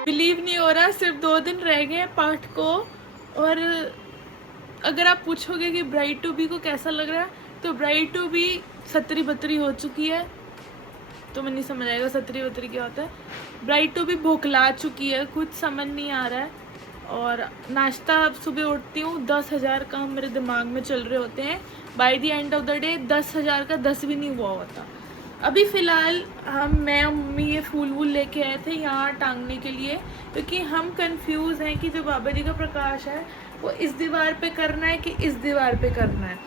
Believe नहीं हो रहा, सिर्फ 2 दिन रह गए पाठ को। और अगर आप पूछोगे कि ब्राइड टू बी को कैसा लग रहा है, तो ब्राइड टू बी सतरी बतरी हो चुकी है। तो मैं नहीं समझ आएगा सतरी बतरी क्या होता है। ब्राइड टू बी भूखला चुकी है, कुछ समझ नहीं आ रहा है। और नाश्ता अब सुबह उठती हूँ 10,000 का मेरे दिमाग में चल रहे होते हैं। By the end of the day 10,000 का 10 भी नहीं हुआ होता। अभी फ़िलहाल मैं और मम्मी ये फूल वूल लेके आए थे यहाँ टांगने के लिए, क्योंकि हम कंफ्यूज हैं कि जो बाबा जी का प्रकाश है वो इस दीवार पे करना है कि इस दीवार पे करना है।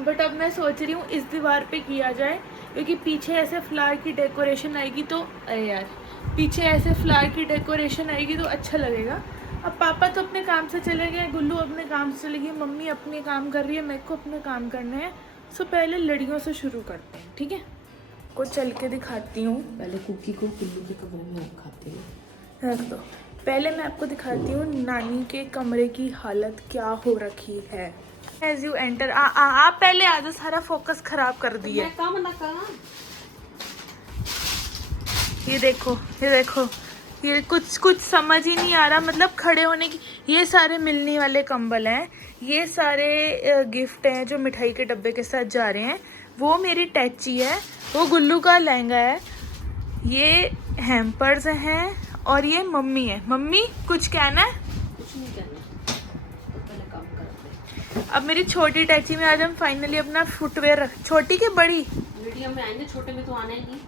बट अब मैं सोच रही हूँ इस दीवार पे किया जाए, क्योंकि पीछे ऐसे फ्लावर की डेकोरेशन आएगी तो अरे यार, पीछे ऐसे फ्लावर की डेकोरेशन आएगी तो अच्छा लगेगा। अब पापा तो अपने काम से चले गए, गुल्लू अपने काम से चली गई, मम्मी अपने काम कर रही है, मेरे को अपने काम करने हैं। सो पहले लड़ियों से शुरू करते हैं, ठीक है। को चल के दिखाती हूँ, पहले कुकी को गुल्लू के कमरे में रखाते हैं। रख दो। पहले मैं आपको दिखाती हूँ नानी के कमरे की हालत क्या हो रखी है। एज यू एंटर आप पहले आ जाओ, सारा फोकस खराब कर दिया। मैं काम ना करा। ये देखो, ये देखो, ये कुछ समझ ही नहीं आ रहा। मतलब खड़े होने की, ये सारे मिलने वाले कंबल हैं, ये सारे गिफ्ट हैं जो मिठाई के डब्बे के साथ जा रहे हैं। वो मेरी टैची है, वो गुल्लू का लहंगा है, ये हैम्पर्स हैं, और ये मम्मी है। मम्मी कुछ कहना है? कुछ नहीं करना, तो पहले काम करते हैं। अब मेरी छोटी टैची में आज हम फाइनली अपना फुटवेयर रख, छोटी की बड़ी? मीडियम में आएंगे, छोटे में तो आने ही नहीं।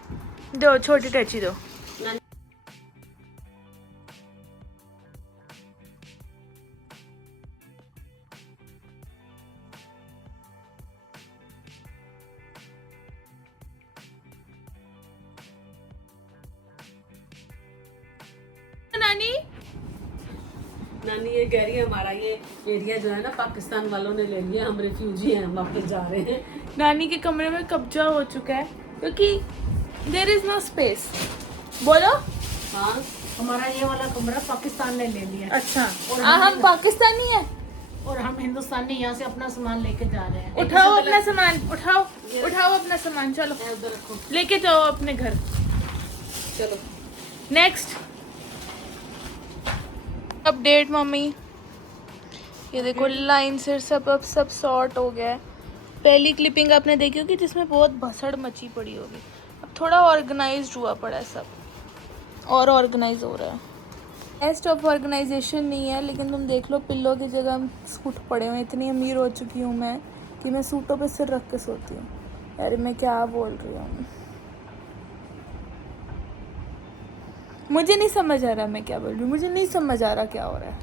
दो, छोटी टैची दो। नानी नानी ये कह रही है हमारा ये एरिया जो है ना पाकिस्तान वालों ने ले लिया, हम रिफ्यूजी हैं, हम वापस जा रहे हैं। नानी के कमरे में कब्जा हो चुका है, क्योंकि देयर इज नो स्पेस। बोलो। हाँ, हमारा ये वाला कमरा पाकिस्तान ने ले लिया। अच्छा, और हम पाकिस्तानी हैं और हम हिंदुस्तानी यहाँ से अपना सामान लेके जा रहे हैं। उठाओ अपना सामान, उठाओ उठाओ अपना सामान, चलो उधर रखो, लेके जाओ अपने घर। चलो। नेक्स्ट अपडेट मम्मी, ये देखो लाइन से सब अब सब सॉर्ट हो गया है। पहली क्लिपिंग आपने देखी होगी जिसमें बहुत भसड़ मची पड़ी होगी। अब थोड़ा ऑर्गेनाइज्ड हुआ पड़ा है सब, और ऑर्गेनाइज हो रहा है। बेस्ट ऑफ ऑर्गेनाइजेशन नहीं है, लेकिन तुम देख लो पिल्लो की जगह हम सूट पड़े हुए हैं। इतनी अमीर हो चुकी हूँ मैं कि मैं सूटों पे सिर रख के सोती हूँ। यार मैं क्या बोल रही हूँ, मुझे नहीं समझ आ रहा मैं क्या बोल रही हूँ, मुझे नहीं समझ आ रहा क्या हो रहा है।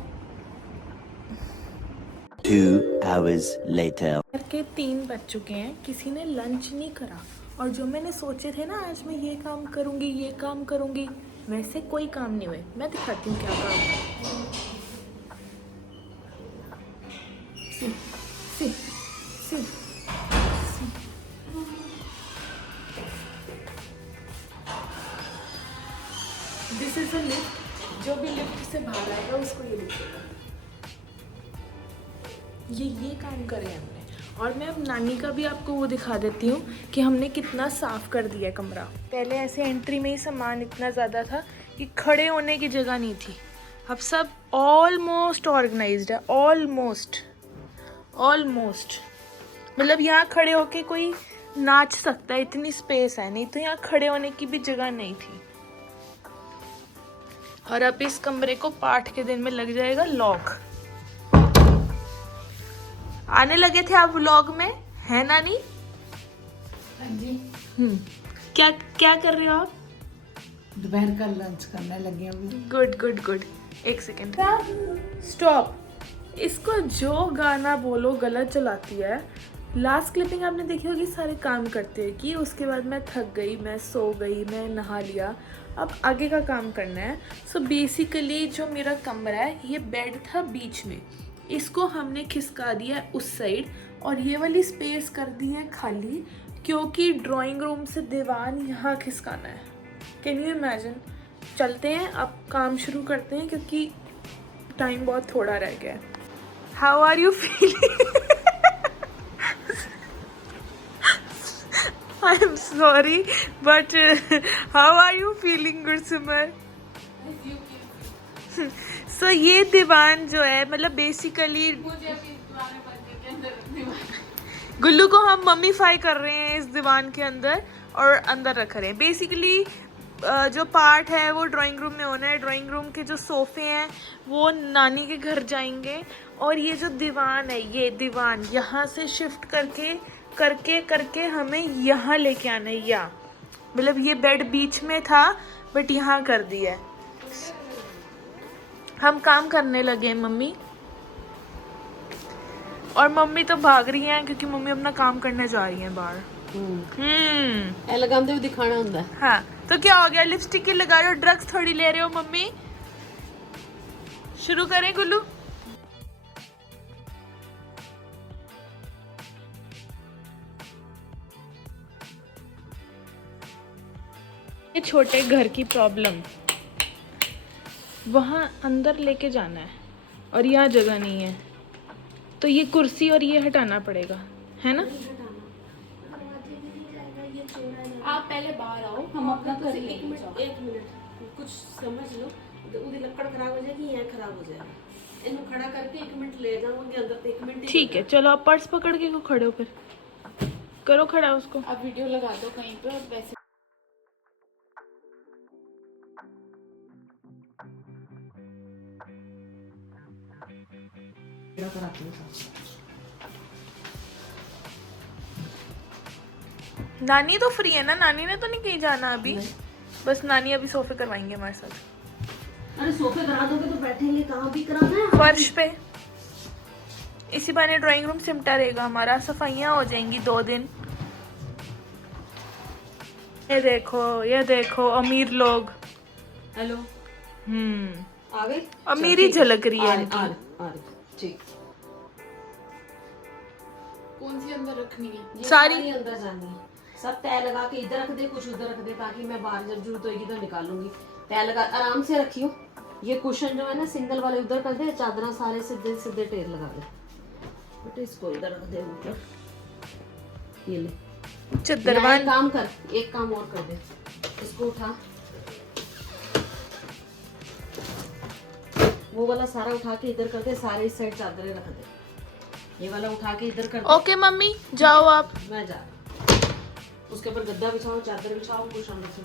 2 hours later. घर के 3 बज चुके हैं, किसी ने लंच नहीं करा। और जो मैंने सोचे थे ना आज मैं ये काम करूँगी, ये काम करूँगी, वैसे कोई काम नहीं हुए। मैं दिखाती हूँ क्या काम है। सी सी सी सी। दिस इज अ लिफ्ट, जो भी लिफ्ट से बाहर आएगा उसको ये दिखेगा। ये काम करे हमने। और मैं अब नानी का भी आपको वो दिखा देती हूँ कि हमने कितना साफ कर दिया कमरा। पहले ऐसे एंट्री में ही सामान इतना ज़्यादा था कि खड़े होने की जगह नहीं थी। अब सब ऑलमोस्ट ऑर्गेनाइज्ड है, ऑलमोस्ट मतलब यहाँ खड़े होके कोई नाच सकता है, इतनी स्पेस है। नहीं तो यहाँ खड़े होने की भी जगह नहीं थी। और अब इस कमरे को पाठ के दिन में लग जाएगा लॉक। आने लगे थे आप व्लॉग में, है नानी? हाँ जी। क्या क्या कर रहे हो आप? दोपहर का लंच करने लगे अभी। Good good good. एक सेकेंड, स्टॉप। इसको जो गाना बोलो गलत चलाती है। लास्ट क्लिपिंग आपने देखी होगी, सारे काम करते हैं कि उसके बाद मैं थक गई, मैं सो गई, मैं नहा लिया, अब आगे का काम करना है। सो बेसिकली जो मेरा कमरा है, ये बेड था बीच में, इसको हमने खिसका दिया है उस साइड, और ये वाली स्पेस कर दी है खाली, क्योंकि ड्राइंग रूम से दीवान यहाँ खिसकाना है। Can you imagine? चलते हैं अब काम शुरू करते हैं, क्योंकि टाइम बहुत थोड़ा रह गया है। How are you feeling? I am sorry but how are you feeling Gursimar? So ये दीवान जो है मतलब बेसिकली गुल्लू को हम मम्मीफाई कर रहे हैं इस दीवान के अंदर और अंदर रख रहे हैं। बेसिकली जो पार्ट है वो ड्राइंग रूम में होना है। ड्राइंग रूम के जो सोफ़े हैं वो नानी के घर जाएंगे और ये जो दीवान है ये दीवान यहाँ से शिफ्ट करके करके करके हमें यहाँ लेके आना है। या मतलब ये बेड बीच में था बट यहाँ कर दिया है। हम काम करने लगे हैं मम्मी, और मम्मी तो भाग रही हैं क्योंकि मम्मी अपना काम करने जा रही हैं बाहर। ए लगाते हुए दिखाना होता है। हाँ तो क्या हो गया, लिपस्टिक की लगा रहे हो, ड्रग्स थोड़ी ले रहे हो मम्मी। शुरू करें गुल्लू? ये छोटे घर की प्रॉब्लम, वहां अंदर लेके जाना है और यहाँ जगह नहीं है तो ये कुर्सी और ये हटाना पड़ेगा, है ना? आप पहले बाहर आओ, हम अपना कर लेंगे। एक मिनट कुछ समझ लो, उधर लकड़ खराब हो जाएगी, यहाँ खराब हो जाएगा। इनको खड़ा करके 1 मिनट ले जाऊंगी अंदर तो 1 मिनट। ठीक है चलो, आप पर्स पकड़ के को खड़े हो, फिर करो खड़ा उसको। आप वीडियो लगा दो कहीं पे और वैसे नानी तो फ्री है ना, नानी ने तो नहीं कहीं जाना अभी? बस नानी अभी सोफे करवाएंगे हमारे साथ। अरे सोफे करा दोगे तो बैठेंगे कहाँ, भी कराना है फर्श पे। इसी बहाने ड्राइंग रूम सिमटा रहेगा हमारा, सफाइयाँ हो जाएंगी 2 दिन। ये देखो अमीर लोग। हेलो आ गई, अमीरी झलक रही है इनकी। आ रही, ठीक। कौन सी अंदर रखनी है? ये सारी अंदर जानी है, सब तय लगा के इधर रख दे, कुछ उधर रख दे, ताकि मैं बाहर जब जरूरत होगी तो निकालूंगी। तय लगा, आराम से रखियो। ये कुशन जो है ना सिंगल वाले उधर कर दे, चादरा सारे सीधे सीधे ढेर लगा दे बेटे, इसको इधर रख दे ऊपर। ये ले चद्दरवान। एक काम कर, एक काम और कर दे, इसको उठा, वो वाला सारा उठा के इधर कर दे, सारे इस साइड चादरें रख दे, ये वाला उठा के इधर कर दे। ओके मम्मी जाओ आप। मैं जा, उसके ऊपर गद्दा बिछाओ, चादर बिछाओ, कुछ हम रख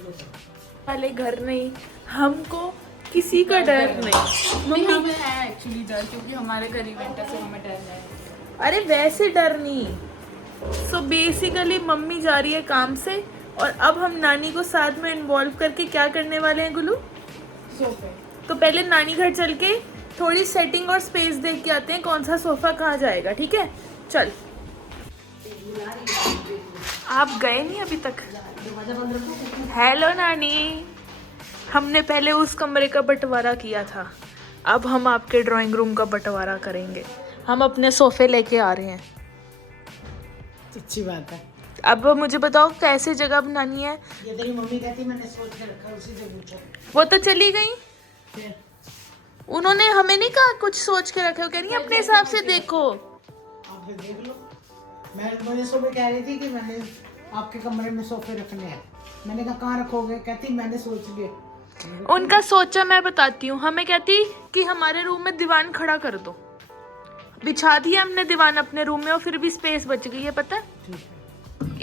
वाले घर नहीं, हमको किसी का डर नहीं। मम्मी हमें है एक्चुअली डर, क्योंकि हमारे घर इवेंट है, तो हमें डर है। अरे वैसे डर नहीं। सो बेसिकली मम्मी जा रही है काम से और अब हम नानी को साथ में इन्वॉल्व करके क्या करने वाले हैं गुल्लू? सोफे। तो पहले नानी घर चल के थोड़ी सेटिंग और स्पेस देख के आते हैं, कौन सा सोफा कहाँ जाएगा। ठीक है चल। आप गए नहीं अभी तक? हेलो नानी, हमने पहले उस कमरे का बंटवारा किया था, अब हम आपके ड्राइंग रूम का बंटवारा करेंगे। हम अपने सोफे लेके आ रहे हैं। अच्छी बात है। अब मुझे बताओ कैसे जगह बनानी है? ये तेरी मम्मी कहती मैंने सोच के रखा, उसी से पूछो। वो तो चली गई, फिर उन्होंने हमें नहीं कहा कुछ सोच के रखे हो, कह रही है अपने हिसाब से देखो। आप फिर देख लो। मुझे सुबह कह रही थी कि मैंने आपके कमरे में सोफे रखने हैं, मैंने कहा कहाँ रखोगे, कहती मैंने सोच लिया। उनका सोचा मैं बताती हूँ, हमें कहती कि हमारे रूम में दीवान खड़ा कर दो, बिछा दिया हमने दीवान अपने रूम में और फिर भी स्पेस बच गई है। पता है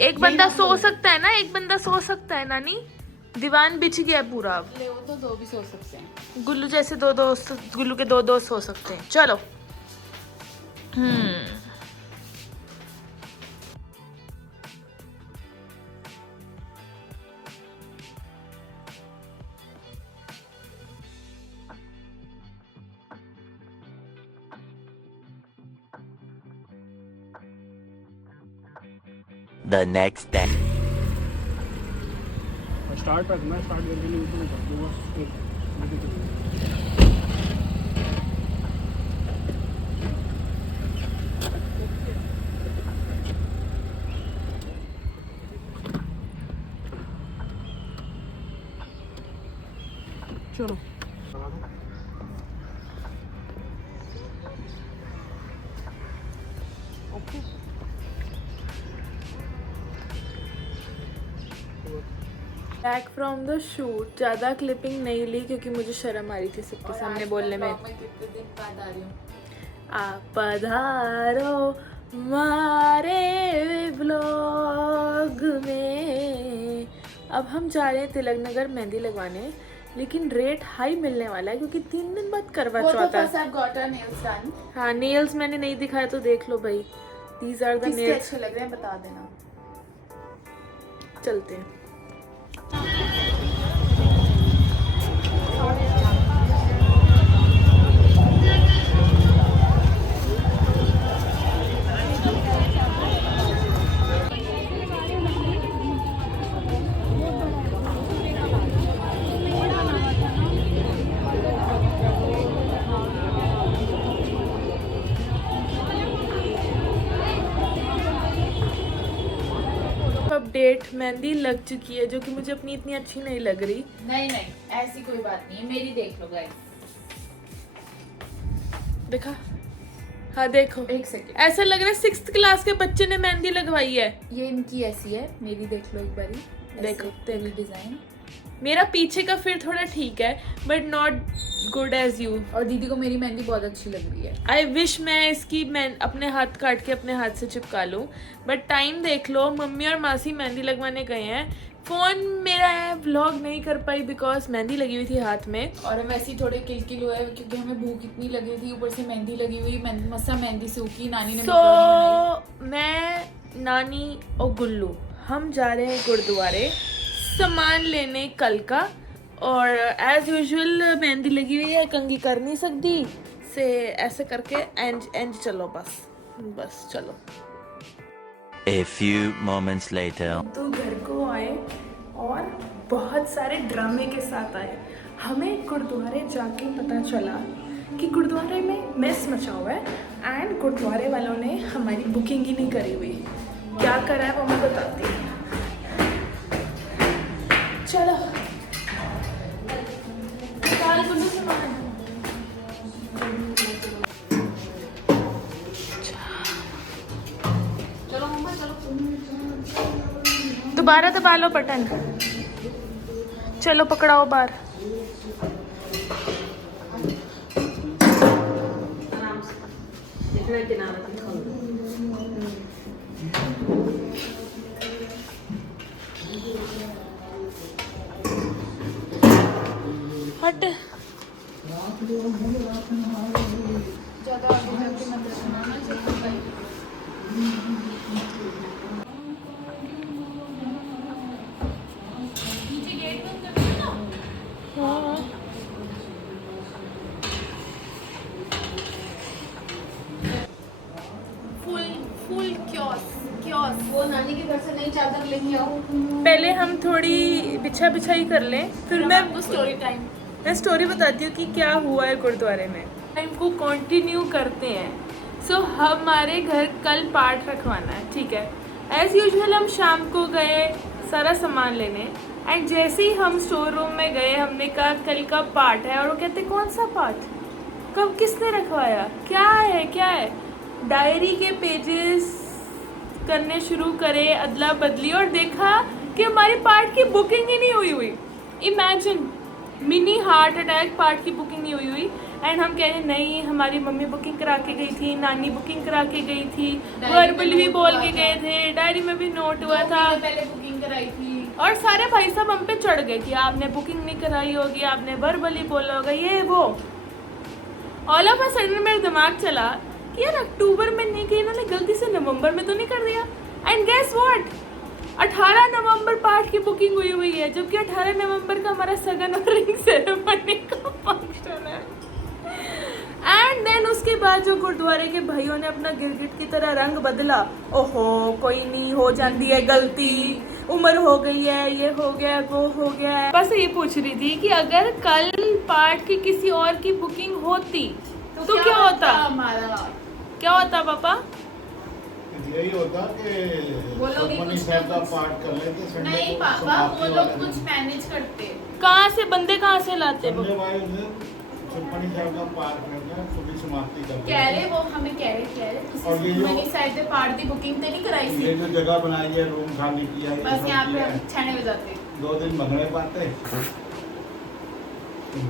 एक बंदा सो सकता है ना, एक बंदा सो सकता है नानी, दीवान बिछ गया है पूरा। अब ले वो तो 2 भी सो सकते हैं। गुल्लू जैसे 2 दोस्त, गुल्लू के 2 दोस्त सो सकते हैं। चलो The next day. स्टार्ट कर, मैं स्टार्ट करके नहीं उसमें कर दूँगा। चलो okay. Back from the shoot. ज़्यादा क्लिपिंग नहीं ली क्योंकि मुझे शर्म आ रही थी सबके सामने बोलने में। कितने दिन बाद आ रही हूँ। आप पधारो मारे ब्लॉग में। अब हम जा रहे हैं तिलक नगर मेहंदी लगवाने, लेकिन रेट हाई मिलने वाला है क्योंकि 3 दिन बाद करवा चौथ है। हाँ, नेल्स मैंने नहीं दिखाया तो देख लो भाई। These are the nails. अच्छे लग रहे हैं बता देना। चलते हैं। अपडेट, मेहंदी लग चुकी है जो कि मुझे अपनी इतनी अच्छी नहीं लग रही। नहीं ऐसी कोई बात नहीं है, मेरी देख लो गाइस। देखा? हाँ देखो, एक सेकंड, ऐसा लग रहा है 6th क्लास के बच्चे ने मेहंदी लगवाई है। ये इनकी ऐसी है, मेरी देख लो एक बारी। देखो, तेरी डिजाइन। मेरा पीछे का फिर थोड़ा ठीक है but not good as you. और दीदी को मेरी मेहंदी बहुत अच्छी लग रही है। आई विश मैं इसकी अपने हाथ काट के अपने हाथ से चिपका लूँ, बट टाइम देख लो। मम्मी और मासी मेहंदी लगवाने गए हैं। फ़ोन मेरा है, व्लॉग नहीं कर पाई बिकॉज मेहंदी लगी हुई थी हाथ में। और हम वैसे ही थोड़े किलकिल हुए क्योंकि हमें भूख इतनी लगी थी, ऊपर से मेहंदी लगी हुई। मसा मेहंदी सूखी, नानी ने मैं, नानी और गुल्लू हम जा रहे हैं गुरुद्वारे सामान लेने कल का। और एज यूजुअल मेहंदी लगी हुई है, कंघी कर नहीं सकती से ऐसे करके एंज चलो बस चलो। A few moments later. तो घर को आए और बहुत सारे ड्रामे के साथ आए। हमें गुरुद्वारे जाके पता चला कि गुरुद्वारे में मेस मचा हुआ है एंड गुरुद्वारे वालों ने हमारी बुकिंग ही नहीं करी हुई। क्या करा है वो मैं बताती हूँ। चलो निकाल गुल्लू सामान। चलो मम्मा चलो। दोबारा दबा लो बटन। चलो पकड़ाओ बार। आराम से देखना किनारा तक खोल दो। हट। ज्यादा आगे जाके मत रखना ना, जल्दी भाई। नीचे गेट बंद कर दो ना। हाँ। Full chaos. वो नानी के घर से नई चादर लेके आओ। पहले हम थोड़ी बिछाई कर लें, फिर मैं स्टोरी बताती हूँ कि क्या हुआ है गुरुद्वारे में। टाइम को कंटिन्यू करते हैं। सो हमारे घर कल पाठ रखवाना है, ठीक है। एज यूजुअल हम शाम को गए सारा सामान लेने एंड जैसे ही हम स्टोर रूम में गए हमने कहा कल का पाठ है। और वो कहते कौन सा पाठ, कब, किसने रखवाया, क्या है। डायरी के पेजेस करने शुरू करे, अदला बदली, और देखा कि हमारी पार्ट की बुकिंग ही नहीं हुई। Imagine, mini heart attack, part की बुकिंग नहीं हुई। एंड हम कह रहे नहीं, हमारी मम्मी बुकिंग करा के गई थी, नानी बुकिंग करा के गई थी, वर्बल भी बोल के गए थे, डायरी में भी नोट हुआ था, पहले बुकिंग कराई थी। और सारे भाई साहब हम पे चढ़ गए कि आपने बुकिंग नहीं कराई होगी, आपने वर्बली बोला होगा, ये वो। ऑल ऑफ अ सडन मेरा दिमाग चला कि यार अक्टूबर में नहीं किया, इन्होंने गलती से नवंबर में तो नहीं कर दिया। And guess what, 18 November part की बुकिंग हुई है, जबकि 18 नवंबर का हमारा सगन और रिंग सेरेमनी का फंक्शन है। एंड देन उसके बाद जो गुरुद्वारे के भाइयों ने अपना गिरगिट की तरह रंग बदला, ओहो कोई नहीं, हो जाती है गलती, उम्र हो गई है, ये हो गया, वो हो गया है। बस ये पूछ रही थी कि अगर कल पार्ट की किसी और की बुकिंग होती तो क्या होता हमारा? क्या होता पापा? यही होता कि सुखमनी साहब का पाठ कर लेते संडे नहीं को, पापा, समाप्ति वो वाले लोग कुछ दिन। मैनेज करते। कहाँ से बंदे कहाँ से लाते वो? संडे वाले दिन सुखमनी साहब का पाठ करते हैं, सुबह समाप्ति करते कह रहे हैं। वो हमें कह रहे और ये जो- सुखमनी साइड से पार्ट की बुकिंग तो नहीं कराई ये थी, जो जगह बनाई है, रूम खाली किया है, बस यहाँ पे किया है। हम छाने बजाते। 2 दिन मंगने पाते।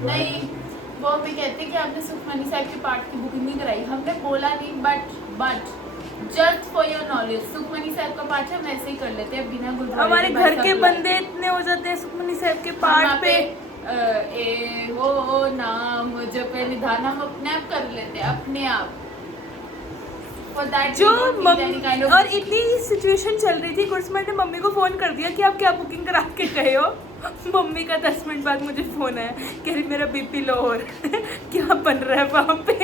नहीं, वो हमें कहते कि आपने सुखमनी साहब के पाठ की बुकिंग नहीं कराई। हमने बोला नहीं, but just for your knowledge, Sukhmani साहब का पाठ हम ऐसे ही कर लेते हैं बिना गुरुद्वारे हमारे के घर भाई के साहब बंदे इतने हो जाते हैं सुखमनी साहब के वहाँ पाठ पे। ए वो नाम जब निधान हम अपने आप कर लेते हैं, अपने आप। For that जो we don't need any kind of- और इतनी सिचुएशन चल रही थी, गुरसमन ने मम्मी को फोन कर दिया कि आप क्या बुकिंग करा के गए हो। मम्मी का 10 मिनट बाद मुझे फोन आया, कह रही मेरा बीपी लो हो रहा है। क्या बन रहा है वहाँ पे,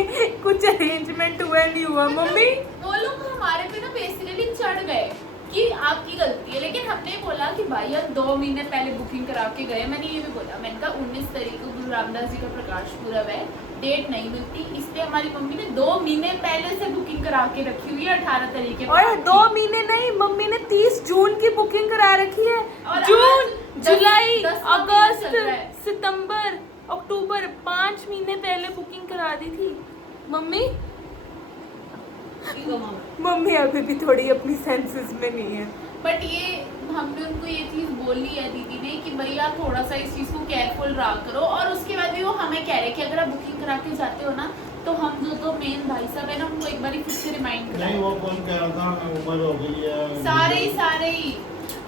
कुछ अरेंजमेंट हुआ नहीं हुआ मम्मी। वो लोग हमारे पे ना बेसिकली चढ़ गए कि आपकी गलती है, लेकिन हमने बोला कि भाई हम 2 महीने पहले बुकिंग करा के गए। मैंने ये भी बोला, मैंने कहा 19 तारीख को गुरु रामदास जी का प्रकाश पूरब है, डेट नहीं मिलती, इसलिए हमारी मम्मी ने 2 महीने पहले से बुकिंग करा के रखी हुई है 18 तारीख के और बाद 2 की। महीने नहीं, मम्मी ने 30 जून की बुकिंग करा रखी है। और जून, आज 10 जुलाई, 10 महीना अगस्त, चल रहा है। सितंबर, अक्टूबर, 5 महीने पहले बुकिंग करा दी थी मम्मी। मम्मी अभी भी थोड़ी अपनी सेंसेस में नहीं है। बट ये हमने उनको ये चीज बोली है दीदी ने कि भैया थोड़ा सा इस चीज को केयरफुल रहा करो। और उसके बाद भी वो हमें कह रहे कि अगर आप बुकिंग करा के जाते हो ना, तो हम जो तो मेन भाई साहब है ना, उनको एक बार फिर से रिमाइंड नहीं, कराए। वो कौन कह रहा था उम्र हो गई है। सारे ही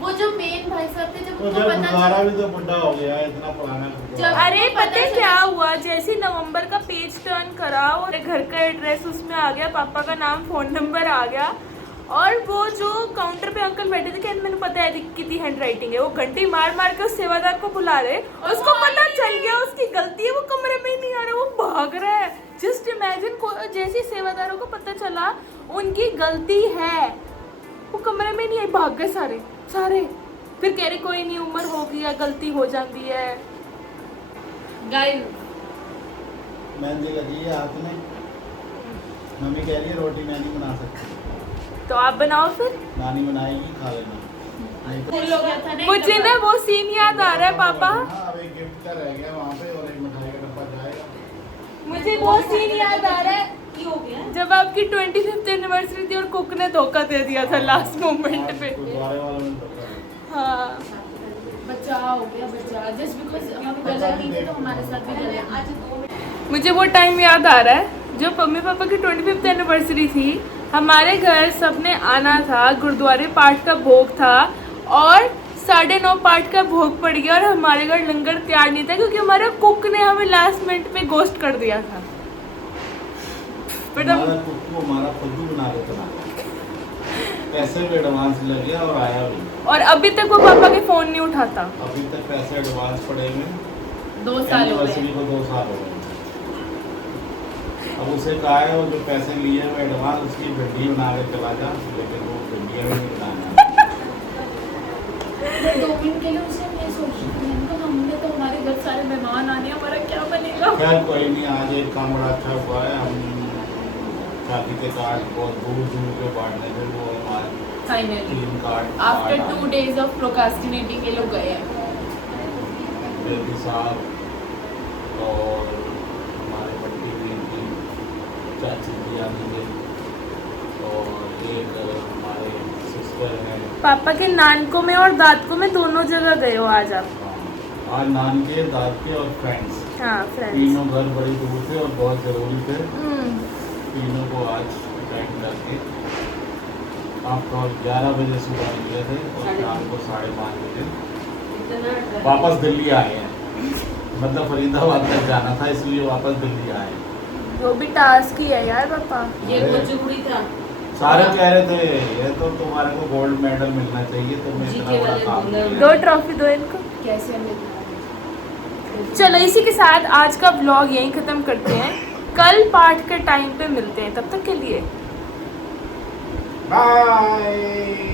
वो जो मेन भाई साहब थे, जब तो उनको जब पता गुरुद्वारा चला, भी तो बुढ़ा हो गया है, इतना पुराना गुरुद्वारा। जब- अरे पता पता है चला- क्या हुआ, जैसे नवंबर का पेज टर्न करा और घर का एड्रेस उसमें आ गया, पापा का नाम, फोन नंबर आ गया, और वो जो काउंटर पे अंकल बैठे थे, कहते मैंने पता है कितनी हैंड राइटिंग है, वो घंटी मार मार के उस सेवादार को बुला रहे, और उसको वो आ पता ही चल नहीं गया उसकी गलती है, वो कमरे में ही नहीं आ रहा, वो भाग रहा है। जस्ट इमेजिन, जैसे ही सेवादारों को पता चला उनकी गलती है, वो कमरे में नहीं आई, भाग गए सारे। फिर कह रहे कोई नहीं, उम्र हो गई है, गलती हो जाती है। गाइस मेहंदी लगी है हाथ में। मम्मी कह रही है रोटी मैं नहीं बना सकती, तो आप बनाओ फिर। नानी बनाएगी, खा लेना। नहीं तो फुल हो गया था ना मुझे ना वो सीन याद आ रहा है पापा, हाँ, अब एक गिफ्ट का रह गया वहाँ पे और एक मिठाई का डब्बा जाएगा। मुझे वो सीन याद आ रहा है ये हो गया। जब आपकी 25th एनिवर्सरी थी और कुक ने धोखा दे दिया था लास्ट मोमेंट पे। गुरुद्वारे वालों ने धोखा दिया। हाँ, बचा हो गया, बचा जस्ट बिकॉज हम गलत नहीं थे तो हमारे साथ भी गलत। आज 2 मिनट मुझे वो टाइम याद आ रहा है जब मम्मी पापा की 25th एनिवर्सरी थी, हमारे घर सबने आना था, गुरुद्वारे पाठ का भोग था और 9:30 पाठ का भोग पड़ गया और हमारे घर लंगर तैयार नहीं था क्योंकि हमारे कुक ने हमें लास्ट मिनट पे गोश्त कर दिया था। बट हमारा कुक्कू हमारा खुद ही बना के चला, पैसे भी एडवांस लग गया और आया भी। और अभी तक वो पापा के फोन नहीं उठाता। अभी तक पैसे एडवांस पड़े हुए, 2 साल हो एनिवर्सरी गए। को 2 साल हो गए। अब उसे कहा है वो जो पैसे लिए वो एडवांस उसकी भिंडी बना के चला जा, लेकिन वो भिंडियाँ भी नहीं बनाना। 2 मिनट के लिए उसे मैं सोच रही थी, मैंने कहा हमने तो हमारे घर सारे मेहमान आने, हमारा क्या बनेगा। खैर कोई नहीं, आज एक काम बड़ा अच्छा हुआ है। हम शादी के कार्ड बहुत दूर दूर के बांटने थे, वो हमारे finally 3 card after 2 days of procrastinating ये लोग गए हैं। बेबी साहब और हमारे बट्टी भी की चाची की आनी है और एक हमारे सिस्टर हैं। पापा के नानकों में और दादकों में दोनों जगह गए हो आज आप। आज नान के, दाद के और फ्रेंड्स, हाँ, फ्रेंड्स। तीनों घर बड़ी दूर थे और बहुत ज़रूरी थे। तीनों को आज अटेंड करके आपको 11 बजे सुबह निकले थे और शाम को 5:30 बजे इतना वापस दिल्ली आए हैं। मतलब फरीदाबाद तक जाना था इसलिए वापस दिल्ली आए। वो भी टास्क ही है यार पापा। ये कुचुकुड़ी था। सारे कह रहे थे ये तो तुम्हारे को गोल्ड मेडल मिलना चाहिए, तुमने इतना जीके बड़ा वाले काम बोले। किया। 2 ट्रॉफी दो इनको। कैसे हमें चलो इसी के साथ आज का व्लॉग यहीं खत्म करते हैं। कल पाठ के टाइम पे मिलते हैं, तब तक के लिए बाय।